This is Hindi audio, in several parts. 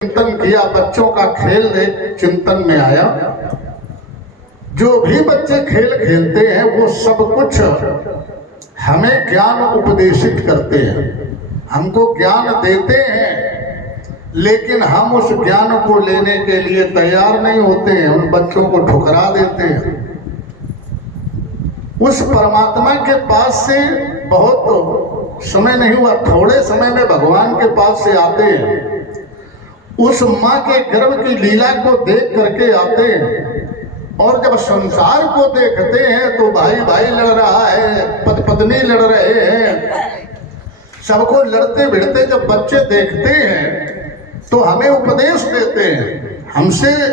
चिंतन किया, बच्चों का खेल देख चिंतन में आया, जो भी बच्चे खेल खेलते हैं वो सब कुछ हमें ज्ञान उपदेशित करते हैं, हमको ज्ञान देते हैं, लेकिन हम उस ज्ञान को लेने के लिए तैयार नहीं होते हैं, उन बच्चों को ठुकरा देते हैं। उस परमात्मा के पास से बहुत समय नहीं हुआ, थोड़े समय में भगवान के पास से आते हैं, उस माँ के गर्भ की लीला को देख करके आते हैं, और जब संसार को देखते हैं तो भाई भाई लड़ रहा है, पत्नी लड़ रहे हैं, सबको लड़ते भिड़ते जब बच्चे देखते हैं तो हमें उपदेश देते हैं,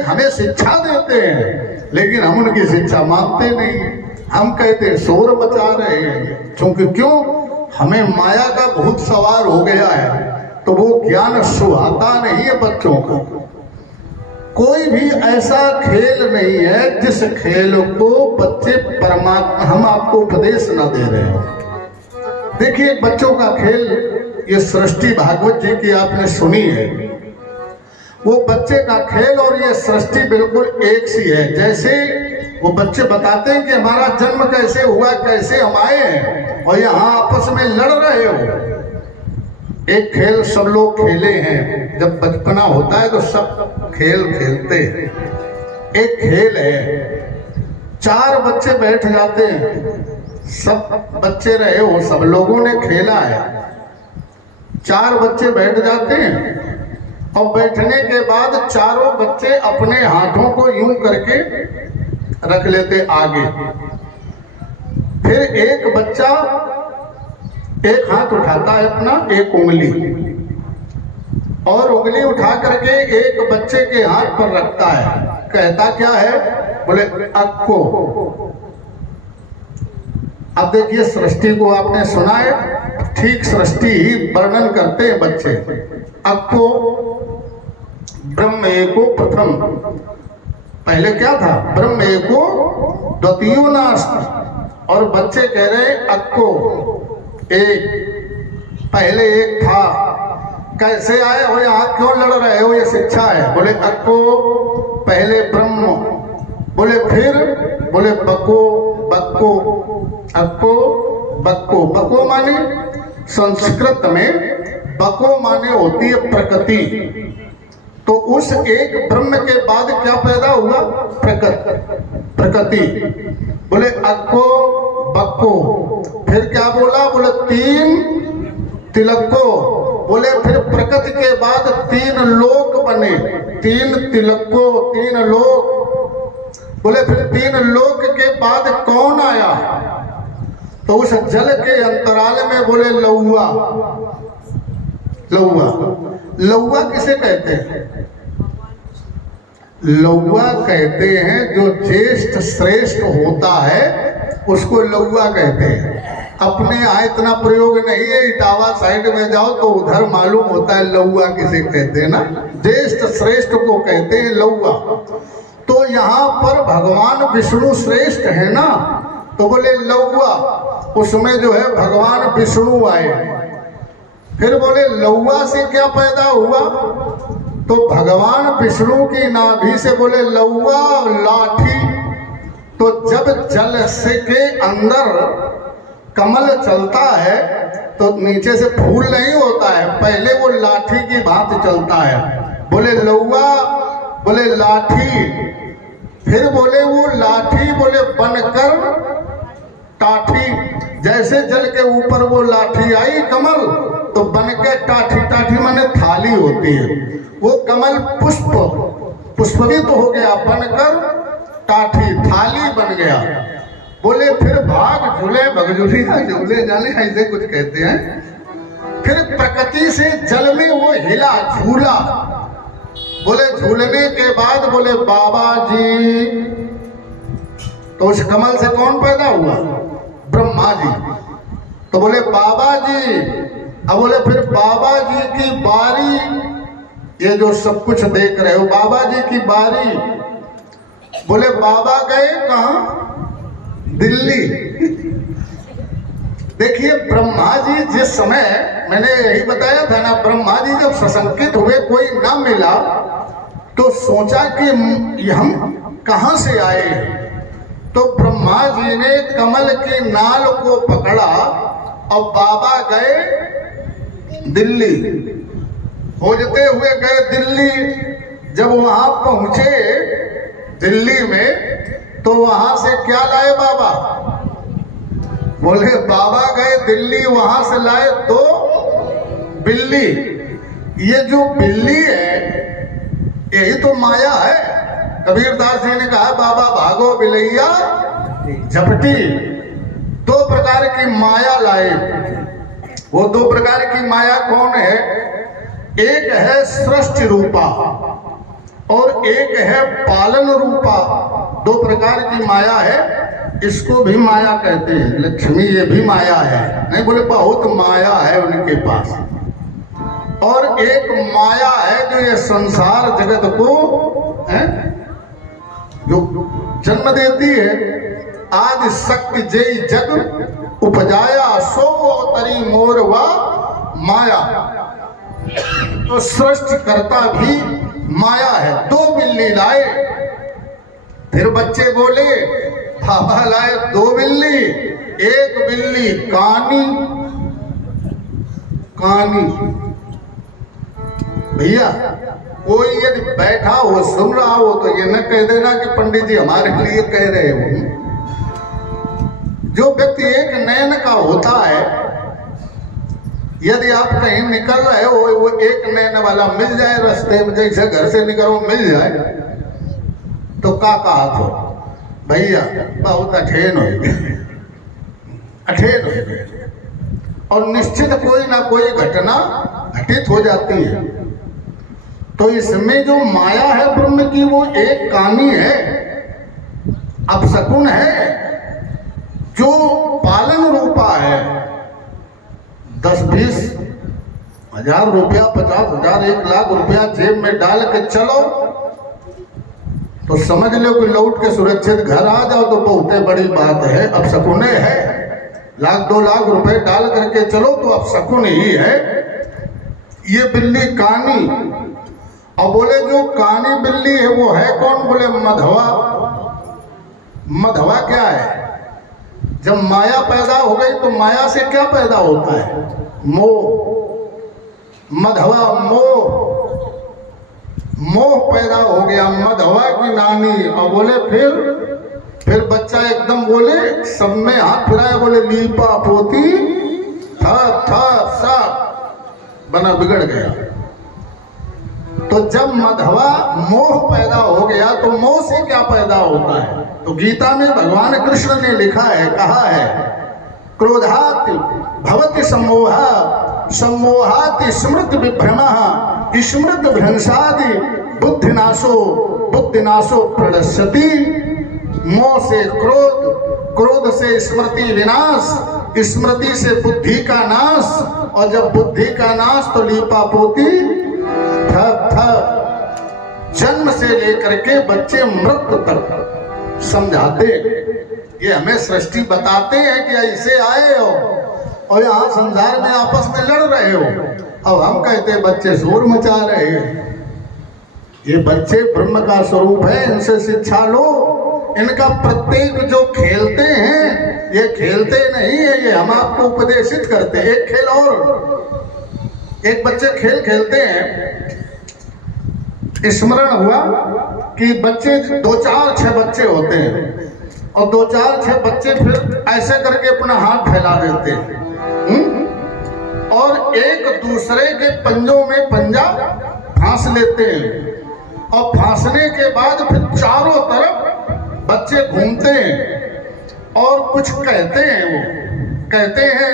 हमें शिक्षा देते हैं, लेकिन हम उनकी शिक्षा मानते नहीं। हम कहते हैं शोर मचा रहे हैं, क्यों हमें माया का भूत सवार हो गया है, तो वो ज्ञान सुहाता नहीं है बच्चों को। कोई भी ऐसा खेल नहीं है जिस खेल को बच्चे परमात्मा हम आपको उपदेश न दे रहे हो। देखिए बच्चों का खेल, ये सृष्टि भागवत जी की आपने सुनी है, वो बच्चे का खेल और ये सृष्टि बिल्कुल एक सी है। जैसे वो बच्चे बताते हैं कि हमारा जन्म कैसे हुआ, कैसे हम आए हैं, और यहाँ आपस में लड़ रहे हो। एक खेल सब लोग खेले हैं, जब बचपना होता है तो सब खेल खेलते हैं। एक खेल है, 4 बच्चे बैठ जाते हैं, सब बच्चे रहे हो, सब लोगों ने खेला है, 4 बच्चे बैठ जाते हैं, और बैठने के बाद चारों बच्चे अपने हाथों को यूं करके रख लेते आगे। फिर एक बच्चा एक हाथ उठाता है अपना, एक उंगली, और उंगली उठा करके एक बच्चे के हाथ पर रखता है, कहता क्या है, बोले अक्को। अब देखिए सृष्टि को आपने सुना है, ठीक सृष्टि ही वर्णन करते हैं बच्चे। अक्को ब्रह्म एको प्रथम, पहले क्या था, ब्रह्म एको द्वितीयो नास्ति, और बच्चे कह रहे अक्को एक, पहले एक था, कैसे आए हो यहाँ, क्यों लड़ रहे हो, ये शिक्षा है। बोले अक्को पहले ब्रह्म, बोले फिर, बोले बको बक्को, अक्को बक्को। बको माने संस्कृत में बको माने होती है प्रकृति, तो उस एक ब्रह्म के बाद क्या पैदा हुआ, प्रकृति। बोले अक्को बक्को, फिर क्या बोला, बोले 3 तिलक्को, बोले फिर प्रकृति के बाद 3 लोक बने, 3 तिलक्को, 3 लोक। बोले फिर 3 लोक के बाद कौन आया, तो उस जल के अंतराल में बोले लौआ। लौआ, लौआ किसे कहते हैं, लौआ कहते हैं जो ज्येष्ठ श्रेष्ठ होता है उसको लौआ कहते हैं। अपने यहाँ इतना प्रयोग नहीं है, इटावा साइड में जाओ तो उधर मालूम होता है लौआ किसे कहते हैं ना, ज्येष्ठ श्रेष्ठ को कहते हैं लौआ। तो यहाँ पर भगवान विष्णु श्रेष्ठ है ना, तो बोले लौआ, उसमें जो है भगवान विष्णु आए। फिर बोले लौआ से क्या पैदा हुआ, तो भगवान विष्णु की नाभि से बोले लौआ लाठी। तो जब जल से के अंदर कमल चलता है तो नीचे से फूल नहीं होता है, पहले वो लाठी की भांति चलता है, बोले लौआ, बोले लाठी। फिर बोले वो लाठी बोले बनकर टाठी, जैसे जल के ऊपर वो लाठी आई कमल, तो बन के टाठी, टाठी माने थाली होती है, वो कमल पुष्प, पुष्प भी तो हो गया, बनकर टाठी थाली बन गया। बोले फिर भाग झूले भगझुलिया झूले जाले, ऐसे कुछ कहते हैं। फिर प्रकृति से जल में वो हिला झूला, बोले झूलने के बाद बोले बाबा जी, तो उस कमल से कौन पैदा हुआ, ब्रह्मा जी। तो बोले बाबा जी, अब बोले फिर बाबा जी की बारी, ये जो सब कुछ देख रहे हो बाबा जी की बारी। बोले बाबा गए कहाँ, दिल्ली। देखिए ब्रह्मा जी जिस समय, मैंने यही बताया था ना, ब्रह्मा जी जब सशंकित हुए, कोई ना मिला, तो सोचा कि हम कहां से आए। तो ब्रह्मा जी ने कमल की नाल को पकड़ा और बाबा गए दिल्ली, खोजते हुए गए दिल्ली। जब वहां पहुंचे दिल्ली में, तो वहां से क्या लाए बाबा? बोले बाबा गए दिल्ली, वहां से लाए 2 बिल्ली। ये जो बिल्ली है यही तो माया है। कबीरदास जी ने कहा बाबा भागो बिलैया झपटी। 2 प्रकार की माया लाए। वो 2 प्रकार की माया कौन है? एक है सृष्टि रूपा और एक है पालन रूपा। 2 प्रकार की माया है। इसको भी माया कहते हैं, लक्ष्मी ये भी माया है। नहीं बोले बहुत माया है उनके पास। और एक माया है जो ये संसार जगत को है जो जन्म देती है। आदि शक्ति जय जग उपजाया, सो तरी मोर व माया। तो सृष्टिकर्ता भी माया है। 2 बिल्ली लाए। फिर बच्चे बोले बाबा लाए 2 बिल्ली, एक बिल्ली कानी। कानी भैया कोई यदि बैठा हो सुन रहा हो तो ये न कह देना कि पंडित जी हमारे लिए कह रहे हो। जो व्यक्ति एक नयन का होता है, यदि आप कहीं निकल रहे हो, वो एक नयन वाला मिल जाए रास्ते में, जैसे घर से निकलो मिल जाए, तो का कहा तो भैया बहुत अठेन हो गए, अठेन हो गए। और निश्चित कोई ना कोई घटना घटित हो जाती है। तो इसमें जो माया है ब्रह्म की, वो एक कानी है, अपशकुन है। जो पालन रूपा है, 10-20 हजार रुपया, 50,000, 1 लाख रुपया जेब में डाल के चलो तो समझ लो कि लौट के सुरक्षित घर आ जाओ तो बहुत बड़ी बात है। अपशकुने है। 1-2 लाख रुपए डाल करके चलो तो अपशकुन ही है। ये बिल्ली कानी। और बोले जो कानी बिल्ली है वो है कौन? बोले मधवा। मधवा क्या है? जब माया पैदा हो गई तो माया से क्या पैदा होता है? मोह। मधवा मोह, मोह पैदा हो गया। मधवा की नानी। और बोले फिर बच्चा एकदम बोले सब में हाथ फिराए, बोले लीपा पोती था सब बना बिगड़ गया। तो जब मधवा मोह पैदा हो गया तो मोह से क्या पैदा होता है? तो गीता में भगवान कृष्ण ने लिखा है, कहा है क्रोधात् भवति सम्मोह, सम्मोहात् स्मृति विभ्रमः, स्मृति भ्रंशादि बुद्धिनाशो, बुद्धिनाशो प्रणश्यति। मोह से क्रोध, क्रोध से स्मृति विनाश, स्मृति से बुद्धि का नाश, और जब बुद्धि का नाश तो लीपापोती जन्म से लेकर के बच्चे मृत्यु तक समझाते। ये हमें सृष्टि बताते हैं कि ऐसे आए हो और यहाँ संसार में आपस में लड़ रहे हो। अब हम कहते हैं बच्चे शोर मचा रहे हैं। ये बच्चे ब्रह्म का स्वरूप है, इनसे शिक्षा लो। इनका प्रत्येक जो खेलते हैं ये खेलते नहीं है, ये हम आपको उपदेशित करते हैं। एक खेल और, एक बच्चे खेल खेलते हैं। स्मरण हुआ कि बच्चे 2-4-6 बच्चे होते हैं और 2-4-6 बच्चे फिर ऐसे करके अपना हाथ फैला देते हैं और एक दूसरे के पंजों में पंजा फांस लेते हैं। और फांसने के बाद फिर चारों तरफ बच्चे घूमते हैं और कुछ कहते हैं। वो कहते हैं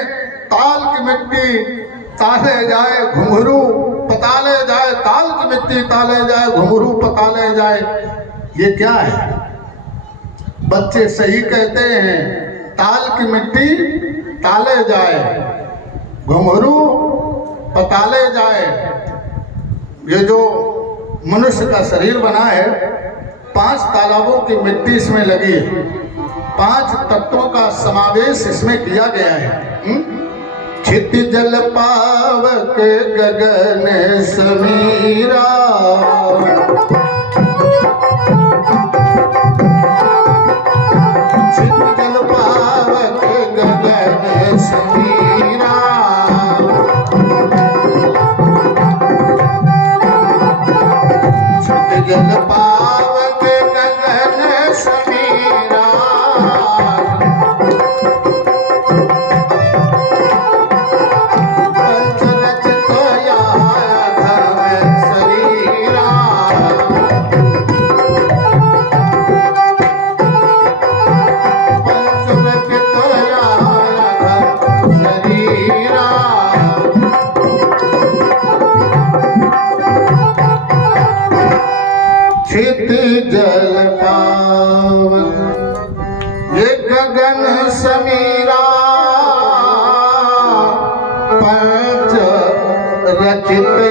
ताल की मिट्टी ताले जाए घुंघरू पताले जाए, ताल की मिट्टी ताले जाए घुंघरू पताले जाए। ये क्या है? बच्चे सही कहते हैं, ताल की मिट्टी ताले जाए घुंघरू पताले जाए। ये जो मनुष्य का शरीर बना है, 5 तालाबों की मिट्टी इसमें लगी है। 5 तत्वों का समावेश इसमें किया गया है। क्षितिजल पावक गगन समीरा, क्षितिजल पावक गगन समीरा, क्षितिजल पावक गगन समीरा, जल पावन ये गगन समीरा, पंच रचित